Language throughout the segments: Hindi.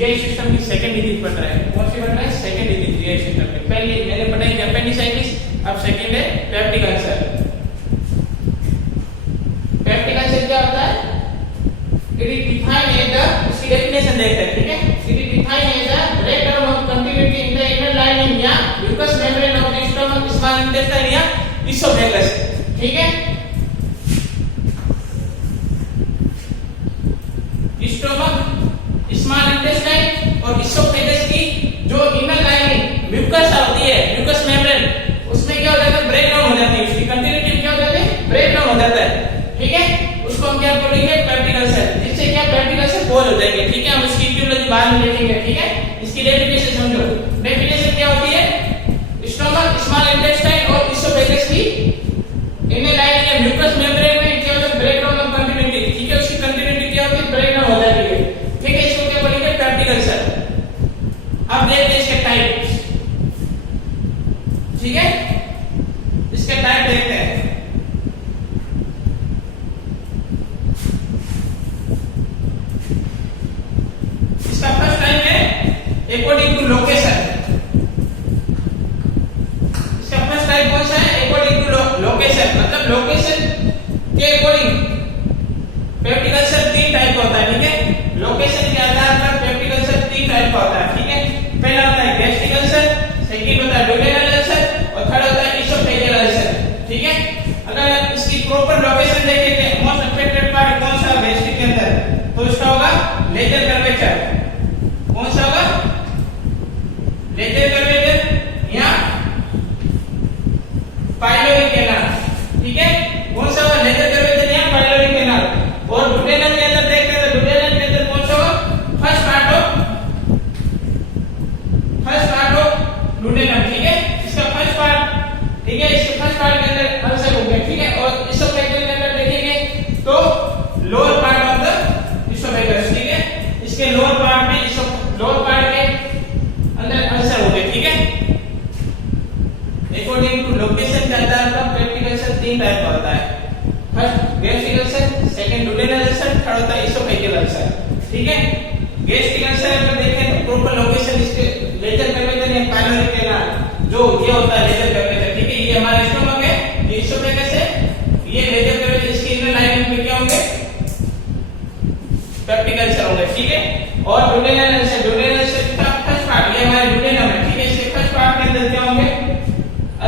जीआई सिस्टम की सेकंड डिजीज पढ़ रहा है। कौन सी पढ़ रहा है? सेकंड डिजीज जीआई सिस्टम में। पहले मैंने पढ़ाई कि अपेंडिसाइटिस, अब सेकंड है पेप्टिक अल्सर। पेप्टिक अल्सर क्या होता है? It is defined as the, इसकी डेफिनेशन देखते हैं, ठीक है। It is defined as the breakdown of continuity in the inner lining या mucous membrane of the stomach, small intestine या इसोफेगस, ठीक है। स्टमक, स्मॉल इंटेस्टाइन और इसोफेगस की जो इनर लाइनिंग म्यूकस होती है, म्यूकस मेम्ब्रेन, उसमें क्या हो जाता है? ब्रेकडाउन हो जाती है, उसकी कंटिन्यूटी क्या हो जाती है? ब्रेकडाउन हो जाता है, ठीक है। उसको हम क्या बोलेंगे? Peptic ulcer. जिससे क्या पेप्टिक अल्सर बोल हो जाएंगे, ठीक है। हम इसकी इटियोलॉजी बाद में देखेंगे, ठीक है। इसकी डेफिनेशन समझो। डेफिनेशन क्या होती है? स्टमक, स्मॉल इंटेस्टाइन और इसोफेगस की इनर लाइनिंग या म्यूकस मेम्ब्रेन में क्या होता है? ब्रेकडाउन ऑफ कंटिन्यूटी, ठीक है। उसकी कंटिन्यूटी क्या होती है? ब्रेकडाउन हो जाती है, ठीक है। इसको क्या बोलेंगे? Peptic ulcer. अब देखते हैं इसके टाइप्स, ठीक है। इसके टाइप देखते हैं। इसका फर्स्ट टाइप है अकॉर्डिंग टू लोकेशन। इसका फर्स्ट टाइप कौन सा है? अकॉर्डिंग टू लोकेशन, मतलब लोकेशन के अकॉर्डिंग पेप्टिक अल्सर 3 टाइप का होता है, ठीक है। लोकेशन के आधार पर पेप्टिक अल्सर 3 टाइप का होता है, ठीक है। पहला होता है गैस्ट्रिक अल्सर, सेकंड होता है डुडेनल अल्सर और थर्ड होता है इसोफेजियल अल्सर, ठीक है। अगर इसकी प्रॉपर लोकेशन देखेंगे, मोस्ट अफेक्टेड पार्ट कौन सा गैस्ट्रिक के अंदर, तो इसका होगा लेजर कर्वेचर। कौन सा होगा? लेजर कर्वेचर या पाइलोरी कैनाल, ठीक है। कौन सा होगा? लेजर कर्वेचर या पाइलोरी कैनाल। और डुडेनल के अंदर देखते हैं तो डुडेनल के अंदर कौन सा होगा? फर्स्ट पार्ट ऑफ डुडेनल, ठीक है। इसका फर्स्ट पार्ट, ठीक है। इसके फर्स्ट पार्ट के अंदर अल्सर हो गया, ठीक है। और इसोफेगस के अंदर देखेंगे तो lower part of the oesophagus, ठीक है। इसके लोअर पार्ट में लोअर पार्ट के अंदर अल्सर हो गए, ठीक है। अकॉर्डिंग टू लोकेशन के आधार पर पेप्टिक अल्सर 3 टाइप का होता है। First gastric ulcer, second duodenal ulcer, third होता है इसोफेजियल अल्सर, ठीक है। गैस्ट्रिक अल्सर अगर देखें तो प्रॉपर लोकेशन इसके लेजर कर्वेचर या पाइलोरी कैनाल, जो ये होता है लेजर कर्वेचर, ठीक है। ये हमारा स्टमक है, ये इसोफेगस है, ये लेजर कर्वेचर, इसकी इनर लाइनिंग में क्या होंगे? पेप्टिक अल्सर होंगे, ठीक है। और डुडेनल अल्सर, डुडेनल अल्सर का फर्स्ट पार्ट, ये हमारा डुडेनम है, ठीक है। इसके फर्स्ट पार्ट के अंदर क्या होंगे?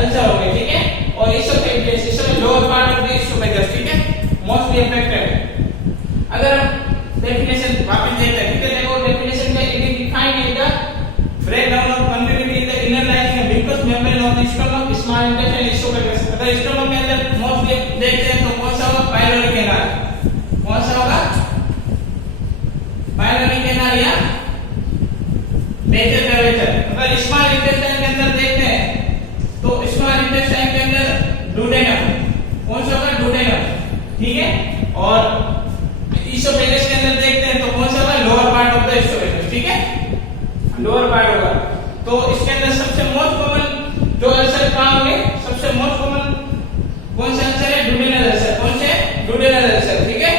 अल्सर होंगे, ठीक है। और इसोफेगस, इसमें lower part of the oesophagus, ठीक है, मोस्टली अफेक्टेड। अगर हम डेफिनेशन वापस देखते हैं, ठीक है। देखो डेफिनेशन में it is defined as the breakdown of continuity in the inner lining of mucous membrane of the stomach, small intestine, oesophagus. अगर स्टमक के अंदर मोस्टली देखते हैं तो कौन सा होगा? Pylori canal. कौन सा होगा? पाइलोरी कैनाल या लेजर कर्वेचर। अगर स्मॉल इंटेस्टाइन के अंदर देखते हैं तो स्मॉल इंटेस्टाइन के अंदर डुडेनम। कौन सा होगा? डुडेनम, ठीक है। और इसोफेगस के अंदर देखते हैं तो कौन सा होगा? Lower part of the oesophagus, ठीक है, लोअर पार्ट होगा। तो इसके अंदर सबसे मोस्ट कॉमन जो अल्सर कहां होंगे? सबसे मोस्ट कॉमन कौन सा अल्सर है? डुडेनल अल्सर। कौन से? डुडेनल अल्सर, ठीक है,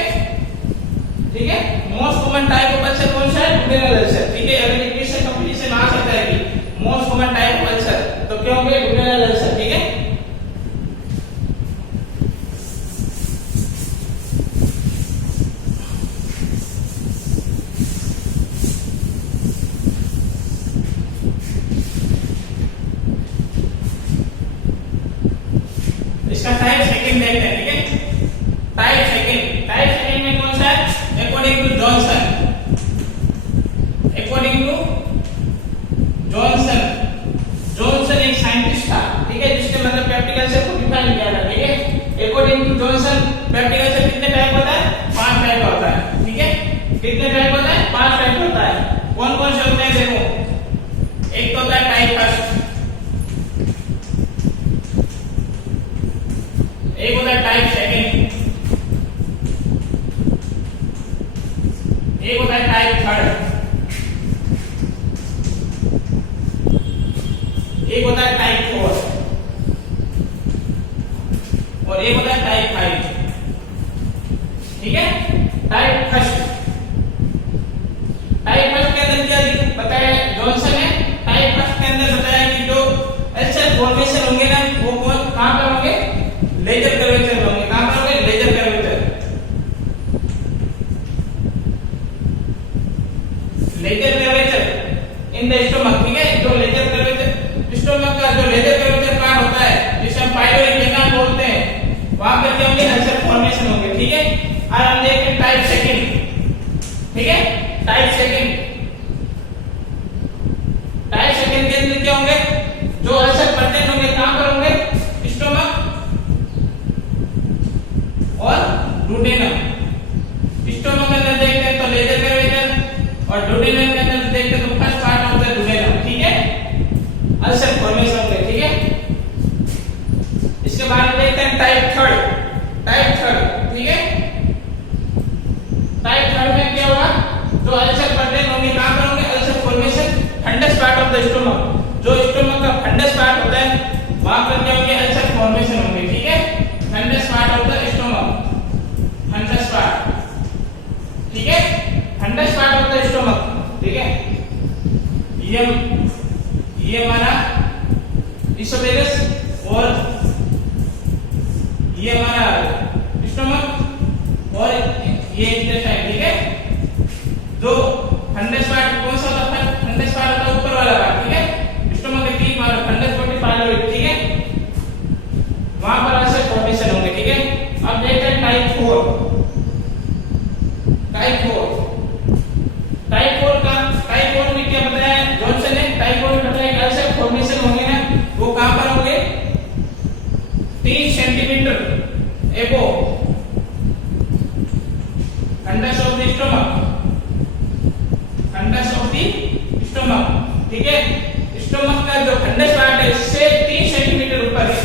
ठीक है। Most common type of ulcer कौन सा है? डुडेनल अल्सर, ठीक है। अगर क्वेश्चन कंपटीशन आ सकता है कि most common type of ulcer, तो क्या होंगे? डुडेनल अल्सर, ठीक है। इसका टाइप सेकंड देखते हैं, ठीक है। टाइप सेकंड में कौन सा है? According to Johnson, according to Johnson. Johnson एक साइंटिस्ट था, ठीक है, जिसने मतलब पेप्टिक अल्सर को डिफाइन किया था, ठीक है। According to Johnson peptic ulcer कितने टाइप होता है? 5 टाइप होता है, ठीक है। कितने टाइप होता है? 5 टाइप होता है। कौन कौन से होते हैं? देखो, एक तो होता है टाइप फर्स्ट, एक होता है टाइप सेकंड, एक होता है टाइप थर्ड, एक होता है टाइप 4 और एक होता है टाइप 5, ठीक है। टाइप फर्स्ट के अंदर क्या कहां पर होंगे? लेजर कर्वेचर में होंगे। कहां पर होंगे? Lesser curvature, lesser curvature in the stomach. ठीक है, जो लेजर कर्वेचर स्टोमक का जो लेजर कर्वेचर पार्ट होता है जिसे हम पाइलोरिक लेगान बोलते हैं, वहां पर क्या होंगे? अल्सर फॉर्मेशन होंगे। ठीक है, और हम देखते हैं टाइप सेकंड। ठीक है, टाइप सेकंड, टाइप सेकंड के अंदर क्या होंगे? जो अल्सर प्रेजेंट होंगे कहां पर होंगे? स्टोमक और डुडेनम। स्टोमक के अंदर देखते हैं तो लेजर कर्वेचर और डुडेनम के अंदर देखते हैं तो first part of the duodenum. ठीक है, अल्सर फॉर्मेशन होंगे। ठीक है, इसके बाद देखते हैं टाइप थर्ड। टाइप थर्ड, ठीक है, टाइप थर्ड में क्या होगा? जो अल्सर प्रेजेंट होंगे कहां पर होंगे? Ulcer formation fundus part of the stomach. जो स्टोमक का फंडस पार्ट होता है वहां पर क्या होंगे? अल्सर फॉर्मेशन होंगे। ठीक है, fundus part of the stomach, fundus part. ठीक है, fundus part of the stomach. ठीक है, ये हमारा इसोफेगस और ये हमारा स्टोमक और ये इंटेस्टाइन। ठीक है, जो फंडस पार्ट कौन सा होता है? फंडस पार्ट होता है ऊपर वाला पार्ट। ठीक है, स्टोमक के ठीक मारो फंडस पार्ट पाइलोरिक। ठीक है, वहां पर अल्सर फॉर्मेशन होंगे। ठीक है, अब देखते हैं टाइप 4। टाइप 4, टाइप 4 का, टाइप 4 में क्या बताया जॉनसन ने? टाइप 4 में बताया कि अल्सर फॉर्मेशन होंगे ना, वो कहां पर होंगे? 3 centimetre above fundus of the stomach, fundus of the stomach. ठीक है, स्टोमक का जो फंडस पार्ट है उससे 3 सेंटीमीटर ऊपर है।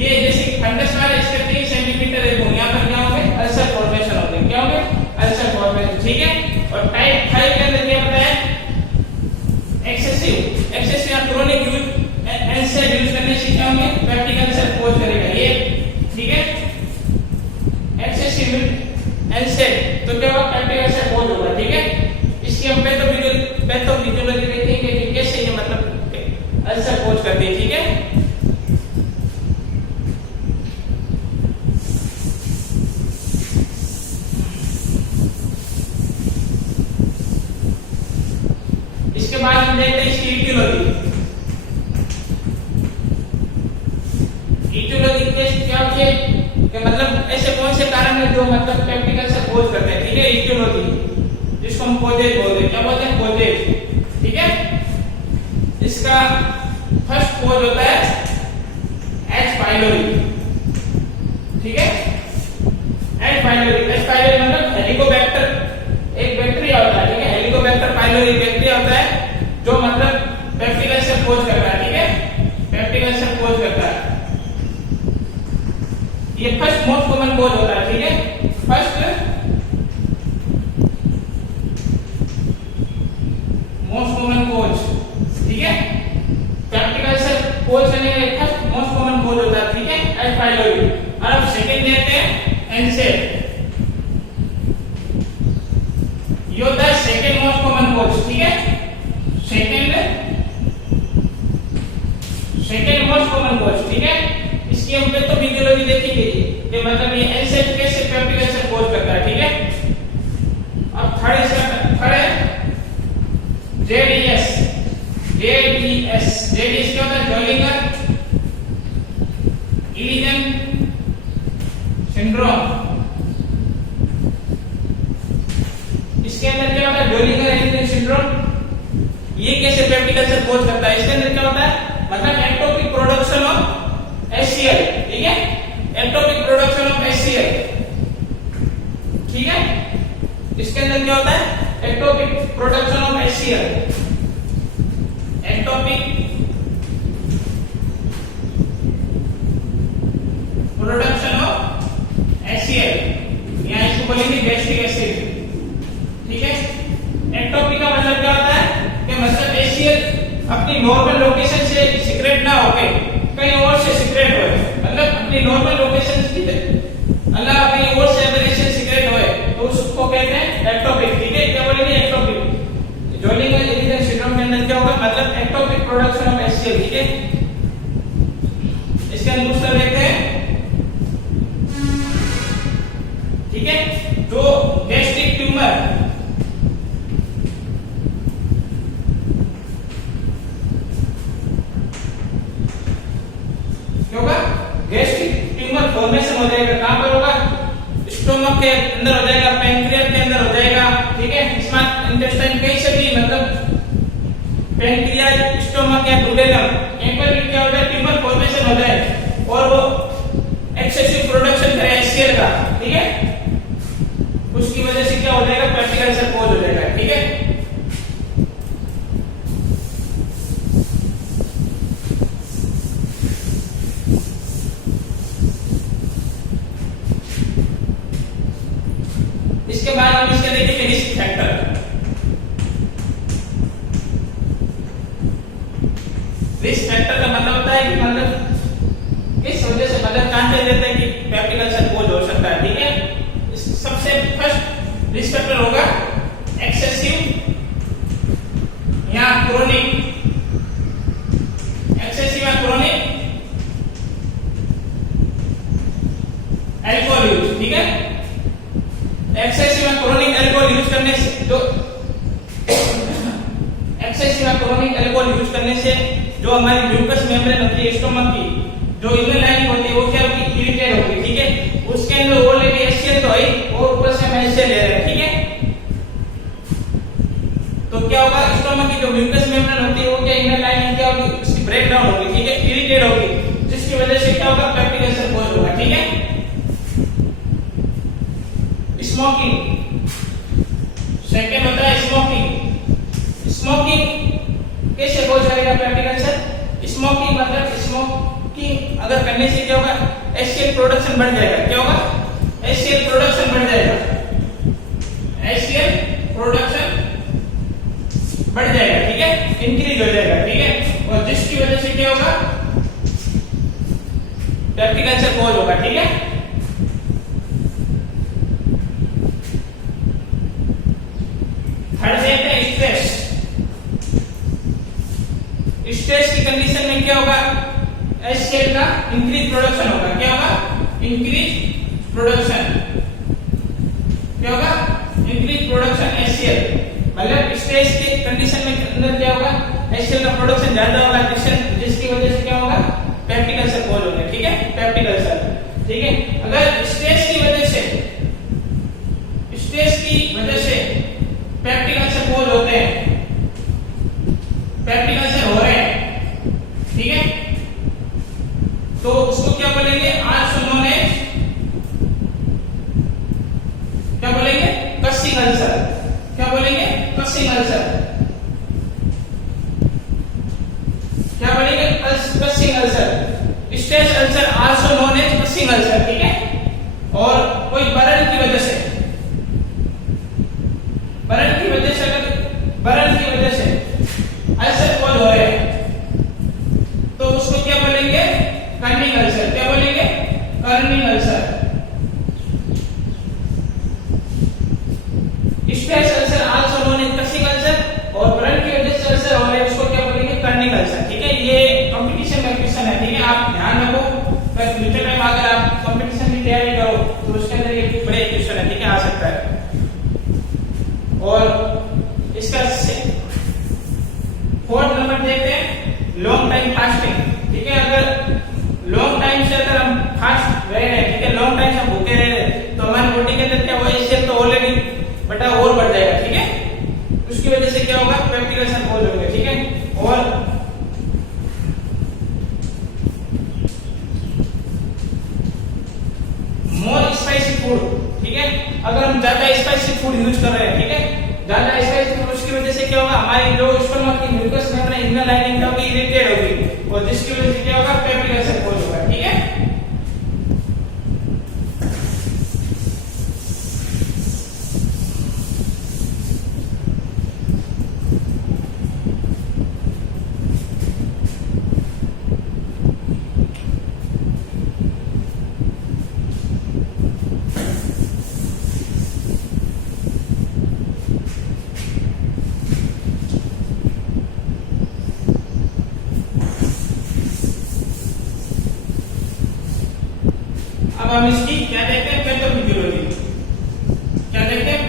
ये जैसे फंडस पार्ट है इसके 3 सेंटीमीटर है, यहां पर क्या होंगे? अल्सर फॉर्मेशन होंगे। क्या होंगे? Ulcer formation. ठीक है, और टाइप 5 के अंदर क्या बताया? एक्सेसिव, एक्सेसिव या क्रोनिक यूज एनसेड यूज करने से क्या होंगे? पेप्टिक अल्सर कोज करेगा ये। ठीक है, एक्सेसिव एनसेड तो क्या होगा? पेप्टिक अल्सर कोज होगा। ठीक है, इसकी हम पैथोफिजियोलॉजी देखेंगे कि कैसे ये मतलब अल्सर कोज करती है। ठीक है, इसके बाद हम देखते हैं इसकी इटियोलॉजी। इटियोलॉजी क्या होती है कि मतलब ऐसे कौन से कारण है जो मतलब पेप्टिक अल्सर कोज करते हैं। ठीक है, इटियोलॉजी जिसको हम कोजेज बोलते हैं। क्या बोलते हैं? कोजेज। ठीक है, इसका फर्स्ट कोज होता है एच पाइलोरी। ठीक है, एच पाइलोरी, एच पाइलोरी मतलब हेलिकोबैक्टर, एक बैक्टीरिया होता है। ठीक है, हेलिकोबैक्टर पाइलोरी बैक्टीरिया होता है जो मतलब पेप्टिक अल्सर कोज करता है। ठीक है, पेप्टिक अल्सर कोज करता है। ये फर्स्ट मोस्ट कॉमन कोज होता है। ठीक है, फर्स्ट मोस्ट कॉमन कोज। ठीक है, पेप्टिक अल्सर कोज करने के लिए फर्स्ट मोस्ट कॉमन कोज होता है। ठीक है, एच पाइलोरी। और अब सेकंड देखते हैं एनसेड। ये होता है सेकंड मोस्ट कॉमन कोज। ठीक है, सेकंड मोस्ट कॉमन कोज। ठीक है, इसकी हम पैथोफिजियोलॉजी देखेंगे कि मतलब ये एनसेड कैसे पेप्टिक अल्सर कोज करता है। ठीक है, अब थर्ड इसका थर्ड है जेडीएस। जेडीएस क्या होता है? Zollinger Ellison syndrome. इसके अंदर क्या होता है? Zollinger Ellison syndrome. ये कैसे पेप्टिक अल्सर कोज करता है? इसके अंदर क्या होता है? मतलब एक्टोपिक प्रोडक्शन ऑफ HCl। ठीक है, एक्टोपिक प्रोडक्शन ऑफ HCl। ठीक है, इसके अंदर क्या होता है? Ectopic production of HCl, ectopic production of HCl, या इसको बोलेंगे गैस्ट्रिक एसिड। ठीक है, एक्टोपिक का मतलब क्या होता है कि मतलब HCl अपनी नॉर्मल लोकेशन से सीक्रेट ना होके कहीं और से सीक्रेट होए, मतलब अपनी नॉर्मल लोकेशन की अल्लाह कहीं और से एब्रेशन सीक्रेट होए तो उसको कहते हैं एक्टोपिक। ठीक है, क्या बोलेंगे? एक्टोपिक। जोलिंगर इलिजन सिंड्रोम के अंदर क्या होगा? मतलब एक्टोपिक प्रोडक्शन ऑफ HCl। ठीक है, इसके इसके अंदर दूसरा देखते हैं, ठीक है, जो गैस्ट्रिक ट्यूमर क्या होगा, गैस्ट्रिक ट्यूमर फॉर्मेशन हो जाएगा, कहां पर होगा, स्टोमक के अंदर हो जाएगा, पैंक्रियास के अंदर हो जाएगा, ठीक है, स्मॉल इंटेस्टाइन कैसे भी मतलब पैंक्रियास, स्टोमक या डुडेनम इन पर भी क्या हो जाए, ट्यूमर फॉर्मेशन हो जाए और वो एक्सेसिव प्रोडक्शन करे HCl का, ठीक है, उसकी वजह से क्या हो जाएगा, पेप्टिक अल्सर कोज हो जाएगा, ठीक है। इसके बाद हम इसके देखेंगे रिस्क फैक्टर। रिस्क फैक्टर का मतलब होता है कि मतलब इस वजह से मतलब चांसेस रहते हैं कि पेप्टिक अल्सर कोज हो सकता है, ठीक है। सबसे फर्स्ट रिस्क फैक्टर होगा एक्सेसिव या क्रोनिक, एक्सेसिव या क्रोनिक अल्कोहल यूज, ठीक है। एक्सेसिव या क्रोनिक अल्कोहल यूज करने से जो एक्सेसिव या क्रोनिक अल्कोहल यूज करने से जो हमारी म्यूकस मेम्ब्रेन होती है स्टोमक की, जो इनर लाइनिंग होती है वो क्या होगी, इरिटेट होगी, ठीक है। उसके अंदर ऑलरेडी HCl तो है और ऊपर से हम HCl ले रहे हैं, ठीक है। तो क्या होगा, स्टोमक की जो म्यूकस मेम्ब्रेन होती है वो क्या इनर लाइनिंग क्या होगी, उसकी ब्रेक डाउन होगी, ठीक है, इरिटेट होगी, जिसकी वजह से क्या होगा, पेप्टिक अल्सर कोज होगा, ठीक है। स्मोकिंग, सेकंड होता है स्मोकिंग। स्मोकिंग कैसे कोज करेगा पेप्टिक अल्सर, स्मोकिंग मतलब स्मोकिंग अगर करने से क्या होगा, HCl प्रोडक्शन बढ़ जाएगा, क्या होगा, HCl प्रोडक्शन बढ़ जाएगा, HCl प्रोडक्शन बढ़ जाएगा, ठीक है, इंक्रीज हो जाएगा, ठीक है, और जिसकी वजह से क्या होगा, पेप्टिक अल्सर कोज होगा, ठीक है। थर्ड देखते हैं स्ट्रेस। स्ट्रेस की कंडीशन में क्या होगा, HCl का इंक्रीज प्रोडक्शन होगा, क्या होगा, इंक्रीज प्रोडक्शन, क्या होगा, इंक्रीज प्रोडक्शन HCl, मतलब स्ट्रेस के कंडीशन में अंदर क्या होगा, HCl का प्रोडक्शन ज्यादा होगा, जिसकी वजह से क्या होगा, पेप्टिक अल्सर कोज होगा, ठीक है, पेप्टिक अल्सर, ठीक है। अगर स्ट्रेस की वजह से पेप्टिक अल्सर कोज होते हैं, पेप्टिक अल्सर हो रहे हैं, ठीक है, तो उसको क्या बोलेंगे, आल्सो नोन एज, क्या बोलेंगे, कसिंग अल्सर, क्या बोलेंगे, कसिंग अल्सर, क्या बोलेंगे, Cushing ulcer, stress ulcer also known as Cushing ulcer, ठीक है। और कोई बर्न की वजह से, बर्न की वजह से अल्सर कोज हो रहे हैं तो उसको क्या बोलेंगे, कर्निंग अल्सर, क्या बोलेंगे, Curling ulcer. Stress ulcer also known as Cushing ulcer और बर्न की वजह से अल्सर हो रहे हैं उसको क्या बोलेंगे, कर्निंग अल्सर, ठीक है। ये कंपटीशन का क्वेश्चन है, ठीक है, आप ध्यान रखो, फ्यूचर में अगर आप कंपटीशन की तैयारी करो तो उसके अंदर ये बड़े क्वेश्चन है, ठीक है, आ सकता है। और इसका फोर्थ नंबर देखते हैं लॉन्ग टाइम फास्टिंग, ठीक है। अगर लॉन्ग टाइम से अगर हम फास्ट रह रहे हैं, ठीक है, लॉन्ग टाइम से हम भूखे रह रहे हैं तो हमारी बॉडी के अंदर क्या होगा, HCl तो ऑलरेडी बटा और बढ़ जाएगा, ठीक है, उसकी वजह से क्या होगा, पेप्टिक अल्सर कोज होगा, ठीक है। और मोर स्पाइसी फूड, ठीक है, अगर हम ज्यादा स्पाइसी फूड यूज कर रहे हैं, ठीक है, ज्यादा स्पाइसी फूड, उसकी वजह से क्या होगा, हमारी जो स्टोमक की म्यूकस मेम्ब्रेन इनर लाइनिंग क्या होगी, इरिटेट होगी और जिसकी वजह से क्या होगा, पेप्टिक अल्सर कोज होगा, ठीक है। अब हम इसकी क्या देखते हैं पैथोफिजियोलॉजी, क्या देखते हैं